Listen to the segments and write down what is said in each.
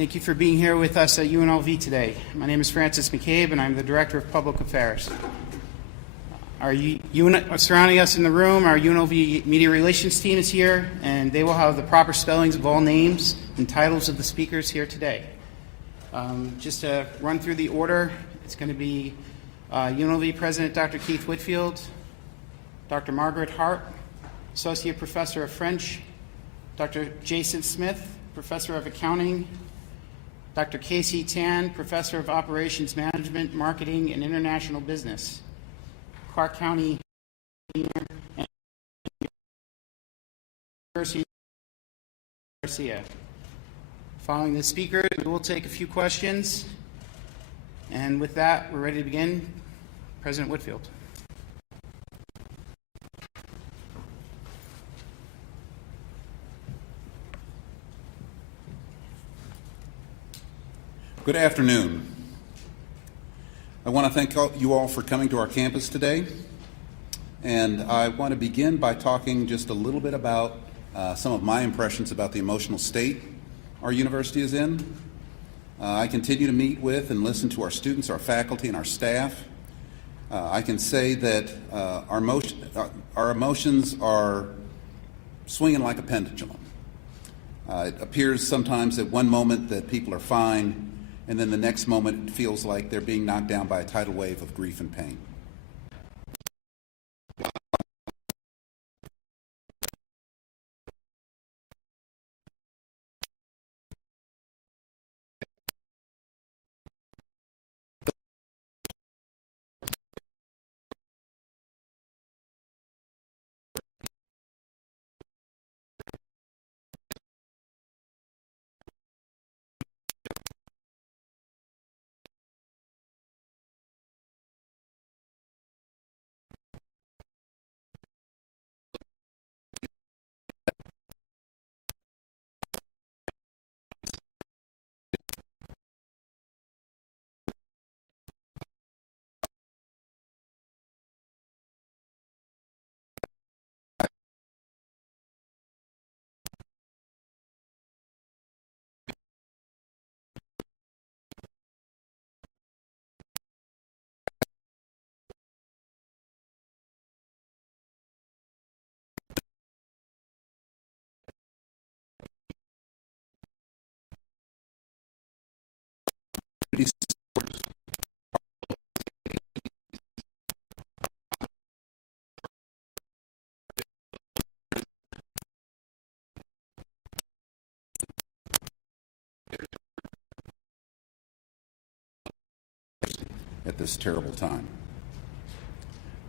Thank you for being here with us at UNLV today. My name is Francis McCabe, and I'm the Director of Public Affairs. Surrounding us in the room, our UNLV Media Relations team is here, and they will have the proper spellings of all names and titles of the speakers here today. Just to run through the order, it's going to be UNLV President Dr. Keith Whitfield, Dr. Margaret Hart, Associate Professor of French, Dr. Jason Smith, Professor of Accounting, Dr. Casey Tan, Professor of Operations Management, Marketing, and International Business, Clark County and Garcia. Following the speakers, we will take a few questions. And with that, we're ready to begin. President Whitfield. Good afternoon. I want to thank you all for coming to our campus today. And I want to begin by talking just a little bit about some of my impressions about the emotional state our university is in. I continue to meet with and listen to our students, our faculty, and our staff. I can say that our emotions are swinging like a pendulum. It appears sometimes at one moment that people are fine, and then the next moment it feels like they're being knocked down by a tidal wave of grief and pain. At this terrible time.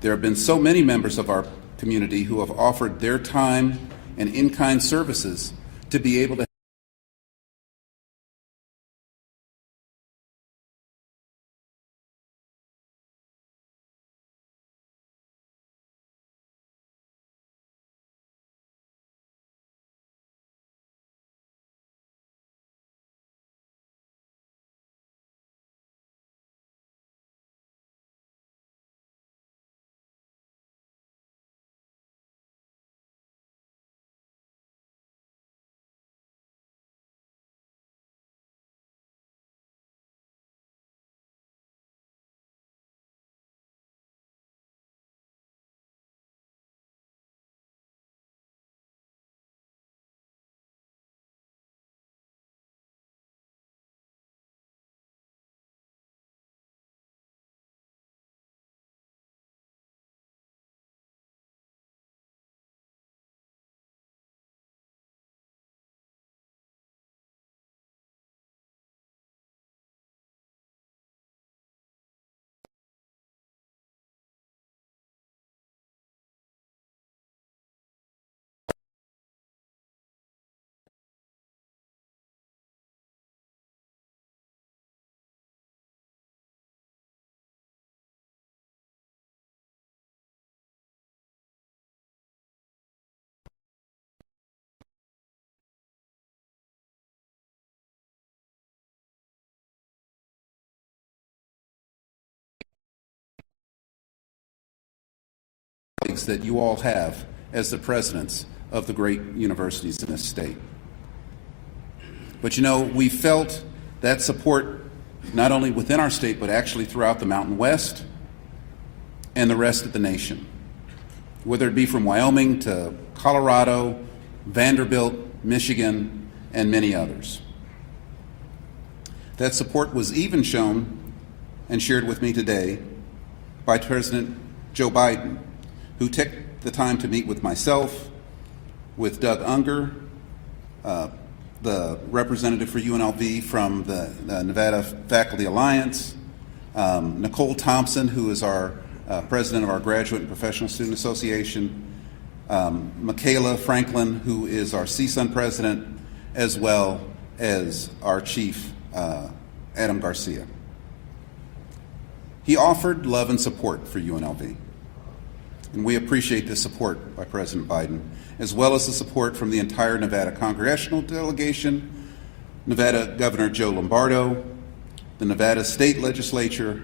There have been so many members of our community who have offered their time and in-kind services to be able to that you all have as the presidents of the great universities in this state. But you know, we felt that support not only within our state, but actually throughout the Mountain West and the rest of the nation. Whether it be from Wyoming to Colorado, Vanderbilt, Michigan, and many others. That support was even shown and shared with me today by President Joe Biden, who took the time to meet with myself, with Doug Unger, the representative for UNLV from the Nevada Faculty Alliance, Nicole Thompson, who is our president of our Graduate and Professional Student Association, Michaela Franklin, who is our CSUN president, as well as our chief, Adam Garcia. He offered love and support for UNLV, and we appreciate the support by President Biden, as well as the support from the entire Nevada congressional delegation, Nevada Governor Joe Lombardo, the Nevada State Legislature,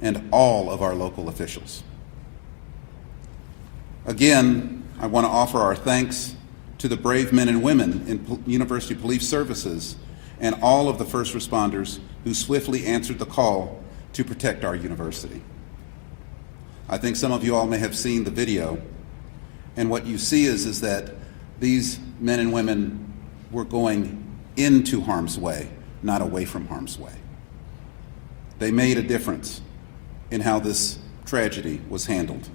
and all of our local officials. Again, I want to offer our thanks to the brave men and women in University Police Services and all of the first responders who swiftly answered the call to protect our university. I think some of you all may have seen the video, and what you see is that these men and women were going into harm's way, not away from harm's way. They made a difference in how this tragedy was handled.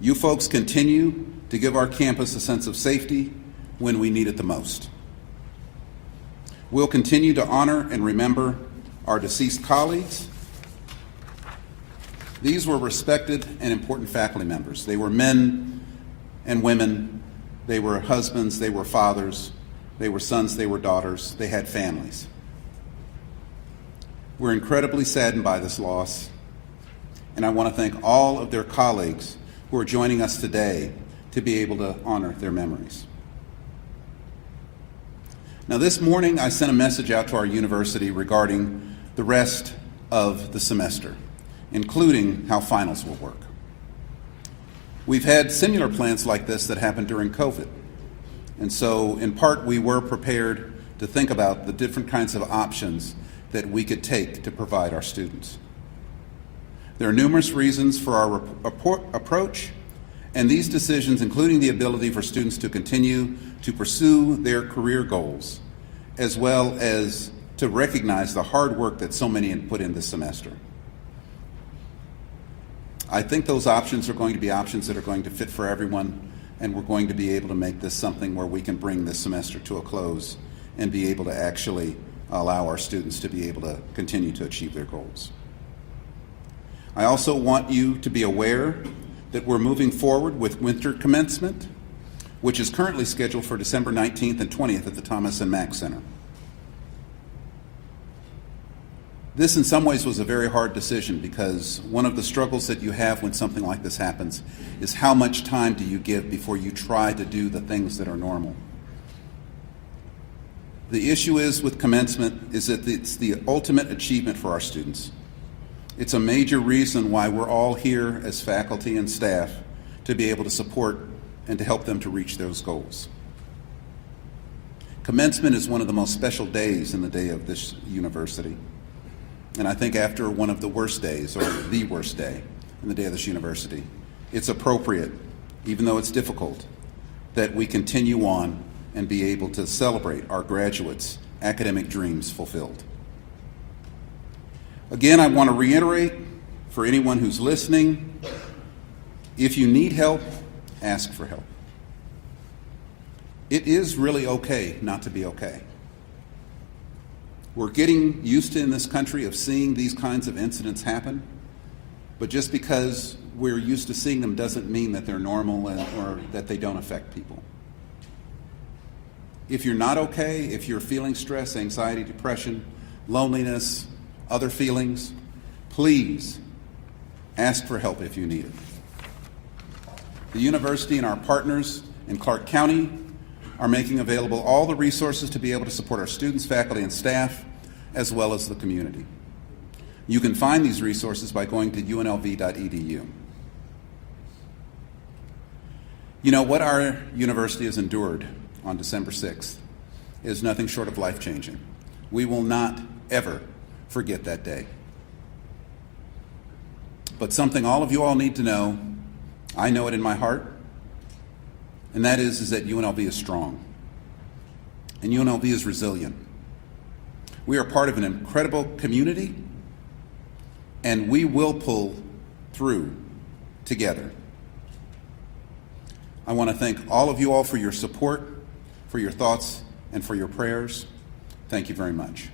You folks continue to give our campus a sense of safety when we need it the most. We'll continue to honor and remember our deceased colleagues. These were respected and important faculty members. They were men and women. They were husbands. They were fathers. They were sons. They were daughters. They had families. We're incredibly saddened by this loss, and I want to thank all of their colleagues who are joining us today to be able to honor their memories. Now, this morning I sent a message out to our university regarding the rest of the semester, including how finals will work. We've had similar plans like this that happened during COVID, and so in part we were prepared to think about the different kinds of options that we could take to provide our students. There are numerous reasons for our approach, and these decisions, including the ability for students to continue to pursue their career goals, as well as to recognize the hard work that so many have put in this semester. I think those options are going to be options that are going to fit for everyone, and we're going to be able to make this something where we can bring this semester to a close and be able to actually allow our students to be able to continue to achieve their goals. I also want you to be aware that we're moving forward with winter commencement, which is currently scheduled for December 19th and 20th at the Thomas and Mack Center. This in some ways was a very hard decision, because one of the struggles that you have when something like this happens is how much time do you give before you try to do the things that are normal. The issue is with commencement is that it's the ultimate achievement for our students. It's a major reason why we're all here as faculty and staff to be able to support and to help them to reach those goals. Commencement is one of the most special days in the day of this university. And I think after one of the worst days, or the worst day in the day of this university, it's appropriate, even though it's difficult, that we continue on and be able to celebrate our graduates' academic dreams fulfilled. Again, I want to reiterate for anyone who's listening, if you need help, ask for help. It is really okay not to be okay. We're getting used to in this country of seeing these kinds of incidents happen, but just because we're used to seeing them doesn't mean that they're normal or that they don't affect people. If you're not okay, if you're feeling stress, anxiety, depression, loneliness, other feelings, please ask for help if you need it. The university and our partners in Clark County are making available all the resources to be able to support our students, faculty, and staff, as well as the community. You can find these resources by going to unlv.edu. You know, what our university has endured on December 6th is nothing short of life-changing. We will not ever forget that day. But something all of you all need to know, I know it in my heart, and that is that UNLV is strong, and UNLV is resilient. We are part of an incredible community, and we will pull through together. I want to thank all of you all for your support, for your thoughts, and for your prayers. Thank you very much.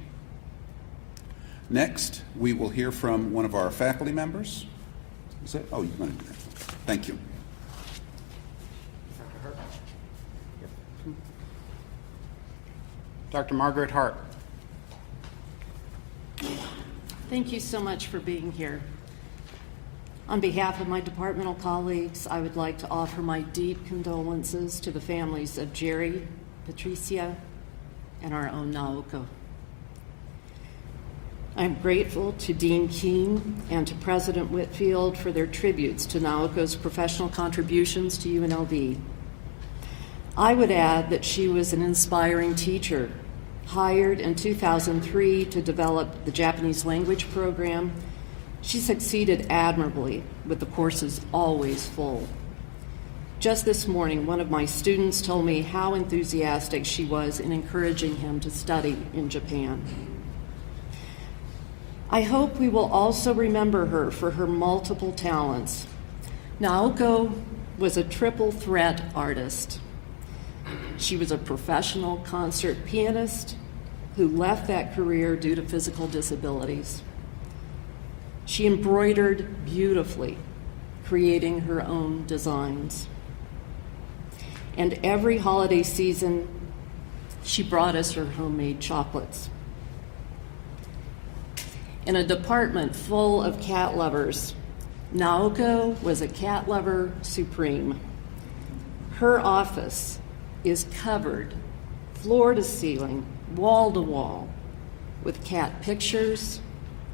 Next, we will hear from one of our faculty members. Is that? Oh, you're going to do that. Thank you. Dr. Margaret Hart. Thank you so much for being here. On behalf of my departmental colleagues, I would like to offer my deep condolences to the families of Jerry, Patricia, and our own Naoko. I'm grateful to Dean King and to President Whitfield for their tributes to Naoko's professional contributions to UNLV. I would add that she was an inspiring teacher, hired in 2003 to develop the Japanese language program. She succeeded admirably, with the courses always full. Just this morning, one of my students told me how enthusiastic she was in encouraging him to study in Japan. I hope we will also remember her for her multiple talents. Naoko was a triple threat artist. She was a professional concert pianist who left that career due to physical disabilities. She embroidered beautifully, creating her own designs. And every holiday season, she brought us her homemade chocolates. In a department full of cat lovers, Naoko was a cat lover supreme. Her office is covered, floor to ceiling, wall to wall, with cat pictures,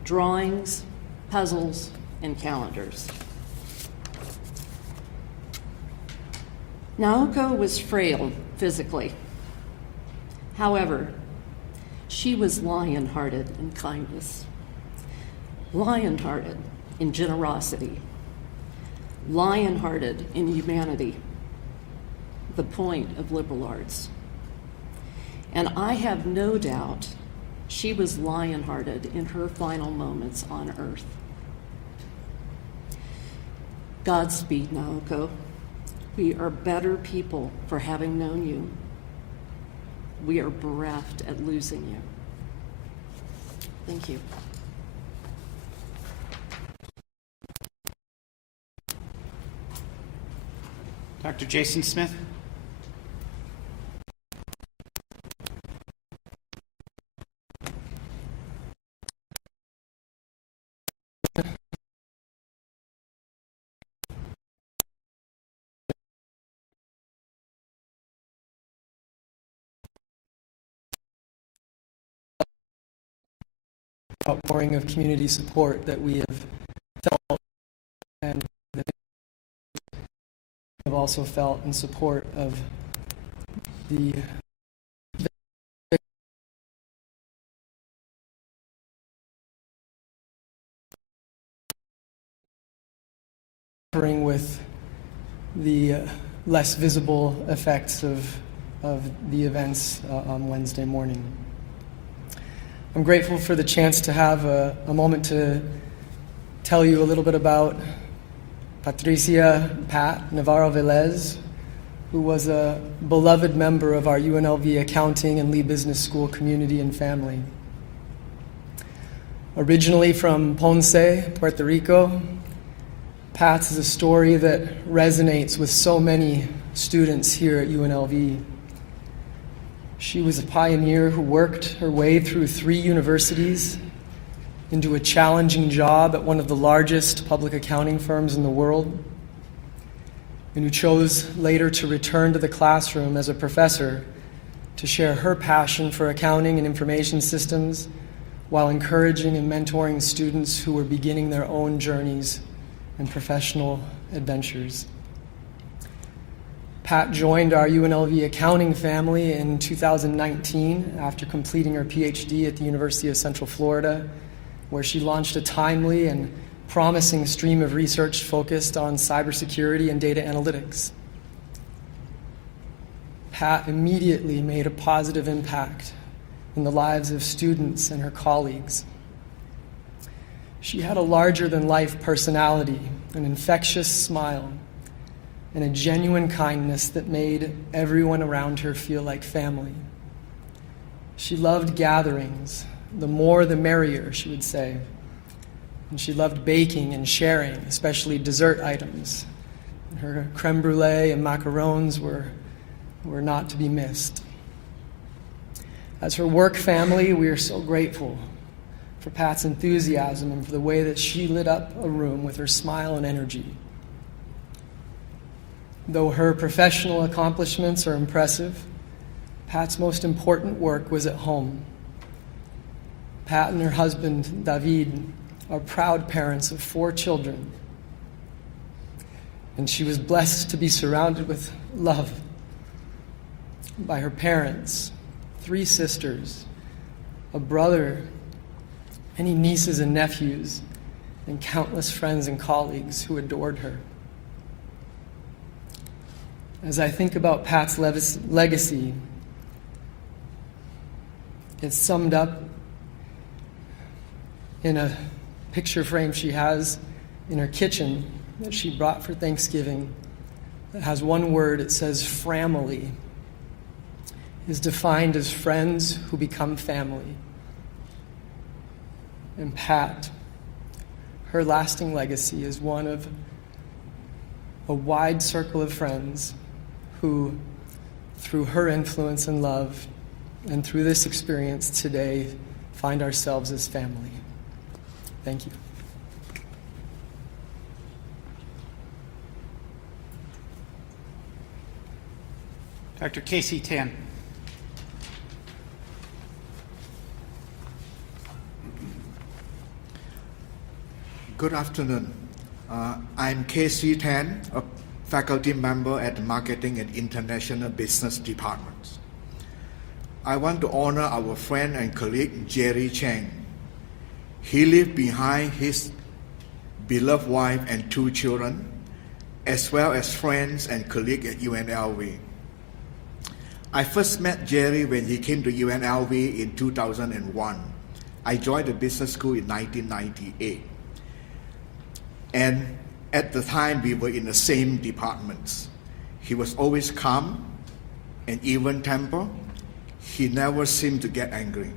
drawings, puzzles, and calendars. Naoko was frail physically. However, she was lion-hearted in kindness, lion-hearted in generosity, lion-hearted in humanity, the point of liberal arts. And I have no doubt she was lion-hearted in her final moments on earth. Godspeed, Naoko. We are better people for having known you. We are bereft at losing you. Thank you. Dr. Jason Smith. Outpouring of community support that we have felt and that we have also felt in support of the with the less visible effects of the events on Wednesday morning. I'm grateful for the chance to have a moment to tell you a little bit about Patricia Pat Navarro Velez, who was a beloved member of our UNLV Accounting and Lee Business School community and family. Originally from Ponce, Puerto Rico, Pat's is a story that resonates with so many students here at UNLV. She was a pioneer who worked her way through 3 universities into a challenging job at one of the largest public accounting firms in the world, and who chose later to return to the classroom as a professor to share her passion for accounting and information systems while encouraging and mentoring students who were beginning their own journeys and professional adventures. Pat joined our UNLV accounting family in 2019 after completing her PhD at the University of Central Florida, where she launched a timely and promising stream of research focused on cybersecurity and data analytics. Pat immediately made a positive impact in the lives of students and her colleagues. She had a larger-than-life personality, an infectious smile, and a genuine kindness that made everyone around her feel like family. She loved gatherings. The more the merrier, she would say. And she loved baking and sharing, especially dessert items. And her creme brulee and macarons were not to be missed. As her work family, we are so grateful for Pat's enthusiasm and for the way that she lit up a room with her smile and energy. Though her professional accomplishments are impressive, Pat's most important work was at home. Pat and her husband, David, are proud parents of 4 children, and she was blessed to be surrounded with love by her parents, 3 sisters, a brother, many nieces and nephews, and countless friends and colleagues who adored her. As I think about Pat's legacy, it's summed up in a picture frame she has in her kitchen that she brought for Thanksgiving that has one word. It says "framily." Is defined as friends who become family. And Pat, her lasting legacy is one of a wide circle of friends who, through her influence and love, and through this experience today, find ourselves as family. Thank you. Dr. Casey Tan. Good afternoon. I'm Casey Tan, a faculty member at the Marketing and International Business Department. I want to honor our friend and colleague, Jerry Chang. He left behind his beloved wife and 2 children, as well as friends and colleagues at UNLV. I first met Jerry when he came to UNLV in 2001. I joined the business school in 1998. And at the time, we were in the same departments. He was always calm and even temper. He never seemed to get angry.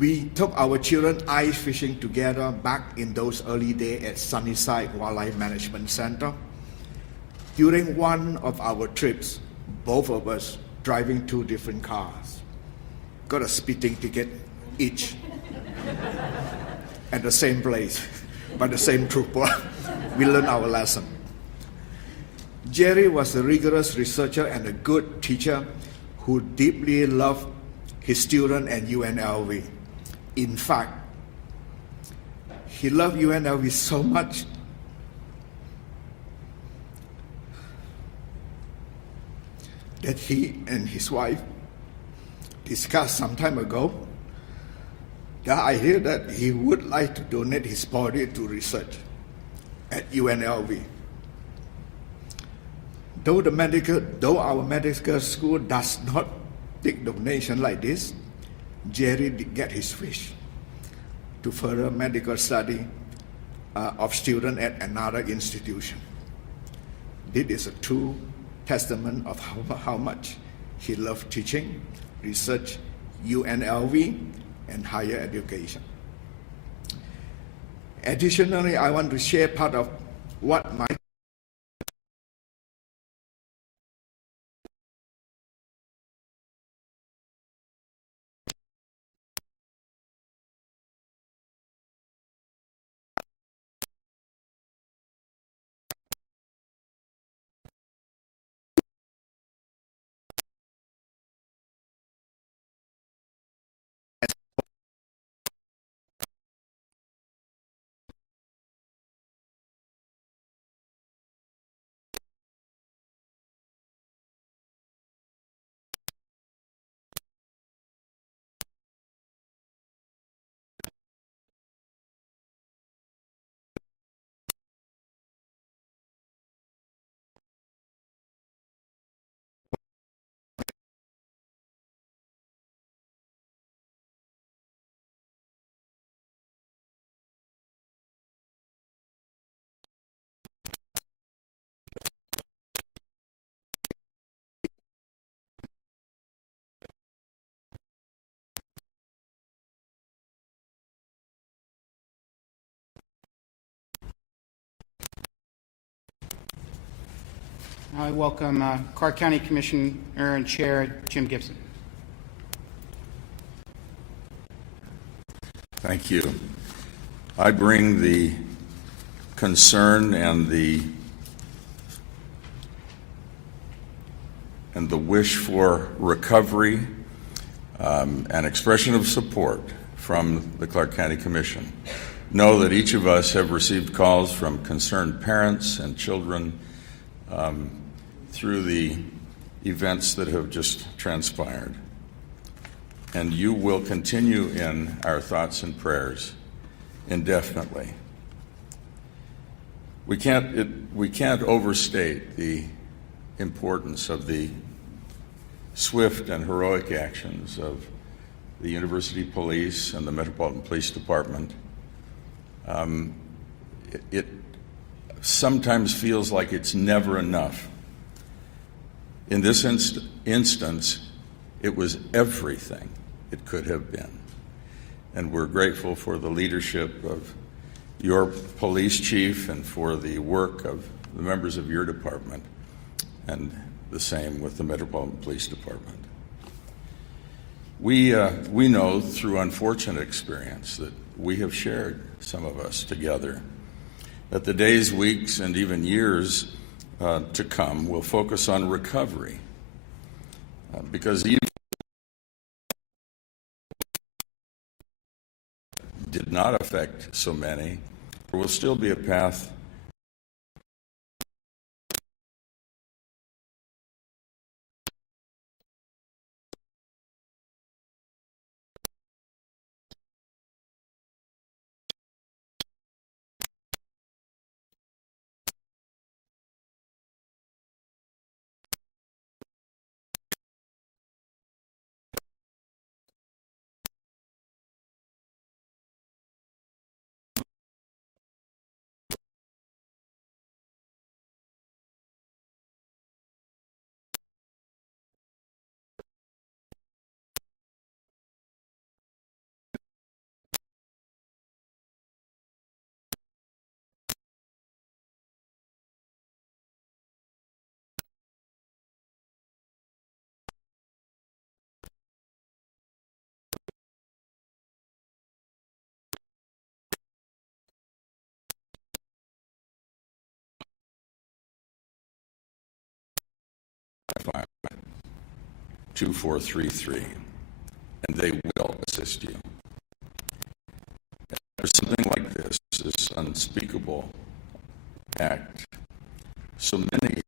We took our children ice fishing together back in those early days at Sunnyside Wildlife Management Center. During one of our trips, both of us driving 2 different cars, got a speeding ticket each. At the same place, by the same trooper. We learned our lesson. Jerry was a rigorous researcher and a good teacher who deeply loved his students and UNLV. In fact, he loved UNLV so much that he and his wife discussed some time ago the idea that he would like to donate his body to research at UNLV. Though our medical school does not take donation like this, Jerry did get his wish to further medical study of students at another institution. This is a true testament of how much he loved teaching, research, UNLV, and higher education. Additionally, I want to share part of what my I welcome Clark County Commissioner and Chair Jim Gibson. Thank you. I bring the concern and the wish for recovery, an expression of support from the Clark County Commission. Know that each of us have received calls from concerned parents and children through the events that have just transpired. And you will continue in our thoughts and prayers indefinitely. We can't overstate the importance of the swift and heroic actions of the University Police and the Metropolitan Police Department. It sometimes feels like it's never enough. In this instance, it was everything it could have been. And we're grateful for the leadership of your police chief and for the work of the members of your department, and the same with the Metropolitan Police Department. We know through unfortunate experience that we have shared, some of us together, that the days, weeks, and even years to come will focus on recovery, because even did not affect so many, there will still be a path find 2433, and they will assist you. There's something like this unspeakable act. So many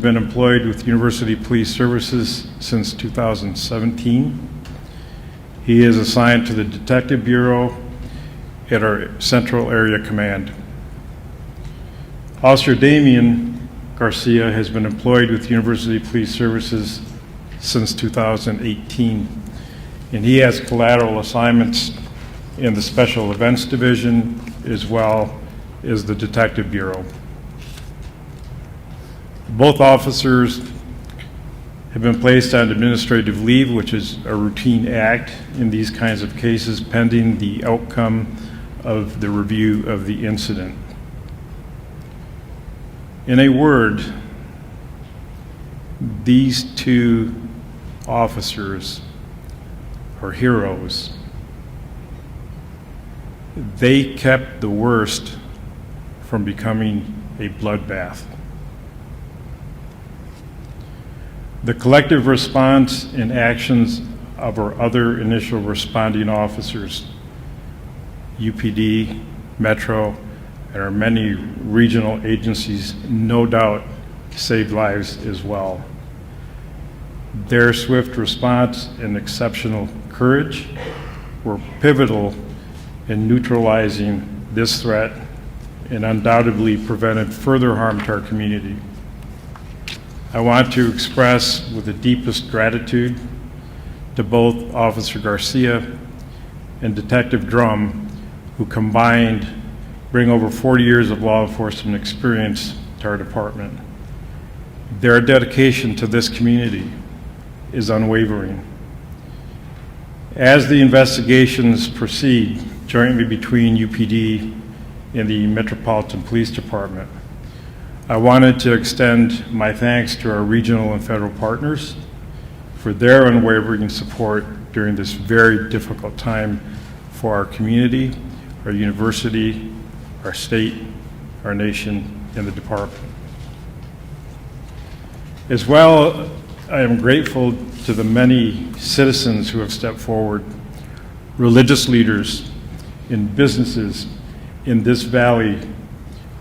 been employed with University Police Services since 2017. He is assigned to the Detective Bureau at our Central Area Command. Officer Damian Garcia has been employed with University Police Services since 2018, and he has collateral assignments in the Special Events Division as well as the Detective Bureau. Both officers have been placed on administrative leave, which is a routine act in these kinds of cases, pending the outcome of the review of the incident. In a word, these two officers are heroes. They kept the worst from becoming a bloodbath. The collective response and actions of our other initial responding officers, UPD, Metro, and our many regional agencies, no doubt saved lives as well. Their swift response and exceptional courage were pivotal in neutralizing this threat and undoubtedly prevented further harm to our community. I want to express with the deepest gratitude to both Officer Garcia and Detective Drum, who combined bring over 40 years of law enforcement experience to our department. Their dedication to this community is unwavering. As the investigations proceed jointly between UPD and the Metropolitan Police Department, I wanted to extend my thanks to our regional and federal partners for their unwavering support during this very difficult time for our community, our university, our state, our nation, and the department. As well, I am grateful to the many citizens who have stepped forward, religious leaders and businesses in this valley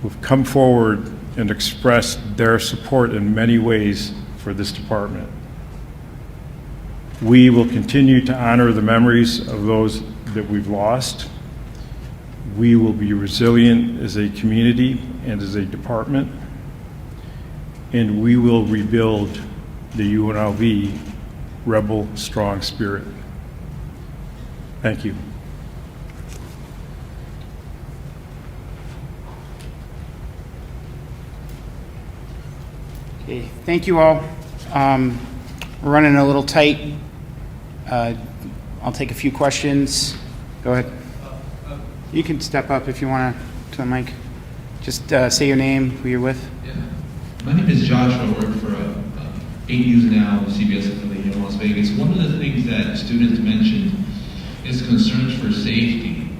who've come forward and expressed their support in many ways for this department. We will continue to honor the memories of those that we've lost. We will be resilient as a community and as a department, and we will rebuild the UNLV rebel strong spirit. Thank you. Okay, thank you all. We're running a little tight. I'll take a few questions. Go ahead. You can step up if you want to the mic. Just say your name, who you're with. Yeah. My name is Josh. I work for 8 News Now, CBS affiliate in Las Vegas. One of the things that students mentioned is concerns for safety,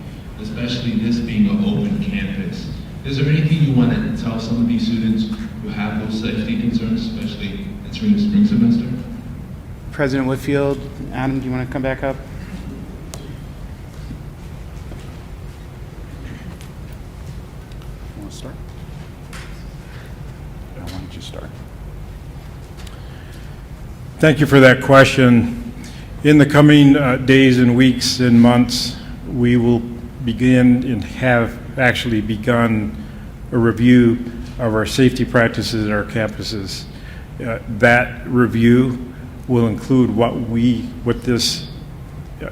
especially this being an open campus. Is there anything you want to tell some of these students who have those safety concerns, especially entering the spring semester? President Whitfield, Adam, do you want to come back up? Want to start? Why don't you start? Thank you for that question. In the coming days and weeks and months, we will begin and have actually begun a review of our safety practices at our campuses. That review will include what this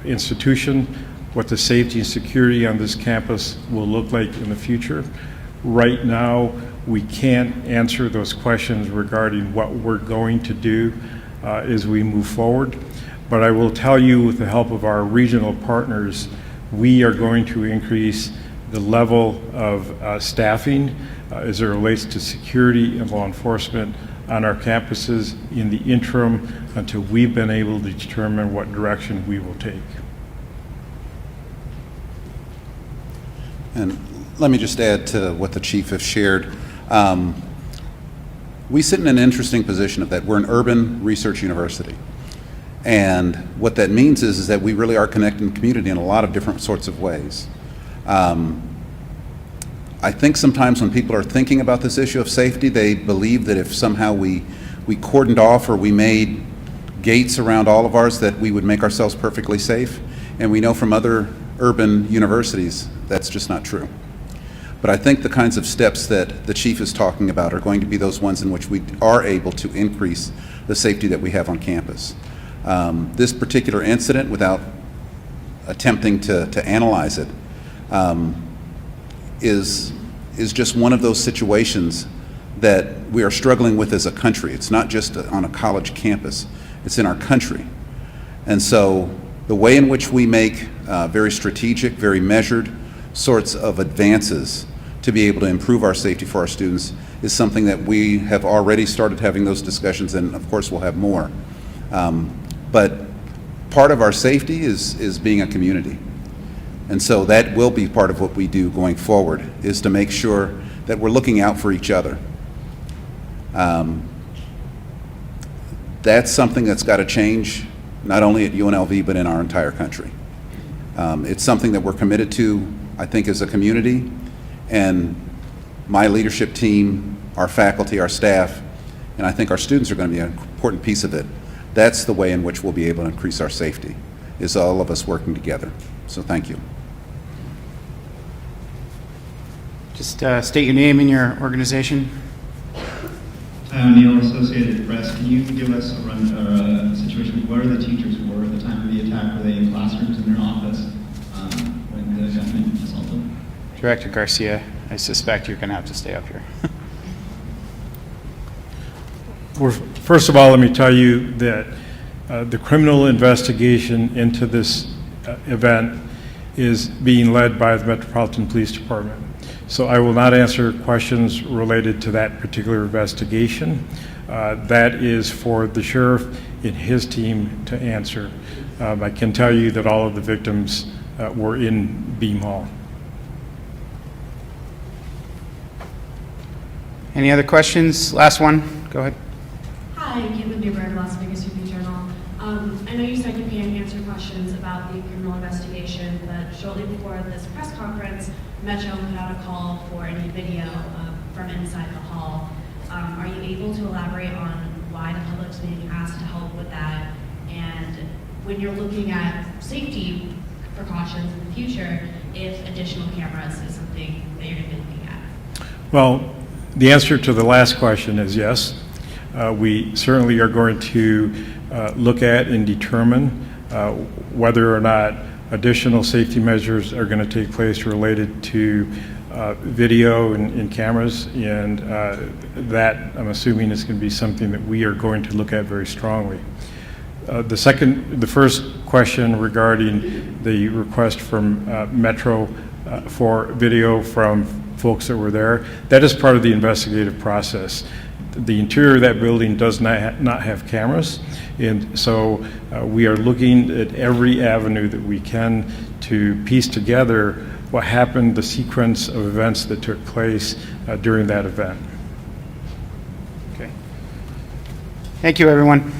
institution, what the safety and security on this campus will look like in the future. Right now, we can't answer those questions regarding what we're going to do as we move forward. But I will tell you, with the help of our regional partners, we are going to increase the level of staffing as it relates to security and law enforcement on our campuses in the interim until we've been able to determine what direction we will take. And let me just add to what the chief has shared. We sit in an interesting position of that we're an urban research university. And what that means is that we really are connecting the community in a lot of different sorts of ways. I think sometimes when people are thinking about this issue of safety, they believe that if somehow we cordoned off or we made gates around all of ours, that we would make ourselves perfectly safe. And we know from other urban universities that's just not true. But I think the kinds of steps that the chief is talking about are going to be those ones in which we are able to increase the safety that we have on campus. This particular incident, without attempting to analyze it, is just one of those situations that we are struggling with as a country. It's not just on a college campus, it's in our country. And so the way in which we make very strategic, very measured sorts of advances to be able to improve our safety for our students is something that we have already started having those discussions, and of course we'll have more. But part of our safety is being a community. And so that will be part of what we do going forward, is to make sure that we're looking out for each other. That's something that's got to change, not only at UNLV, but in our entire country. It's something that we're committed to, I think, as a community, and my leadership team, our faculty, our staff, and I think our students are going to be an important piece of it. That's the way in which we'll be able to increase our safety, is all of us working together. So thank you. Just state your name and your organization. Hi, O'Neill, Associated Press. Can you give us a situation where the teachers were at the time of the attack? Were they in classrooms, in their office, when the gunman assaulted? Director Garcia, I suspect you're going to have to stay up here. Well, first of all, let me tell you that the criminal investigation into this event is being led by the Metropolitan Police Department. So I will not answer questions related to that particular investigation. That is for the sheriff and his team to answer. I can tell you that all of the victims were in Beam Hall. Any other questions? Last one. Go ahead. Hi, Caitlin Newberg, Las Vegas Review Journal. I know you said you can't answer questions about the criminal investigation, but shortly before this press conference, Metro put out a call for any video from inside the hall. Are you able to elaborate on why the public's being asked to help with that? And when you're looking at safety precautions in the future, if additional cameras is something that you're going to be looking at? Well, the answer to the last question is yes. We certainly are going to look at and determine whether or not additional safety measures are going to take place related to video and cameras, and that, I'm assuming, is going to be something that we are going to look at very strongly. The first question regarding the request from Metro for video from folks that were there, that is part of the investigative process. The interior of that building does not have cameras, and so we are looking at every avenue that we can to piece together what happened, the sequence of events that took place during that event. Okay. Thank you, everyone.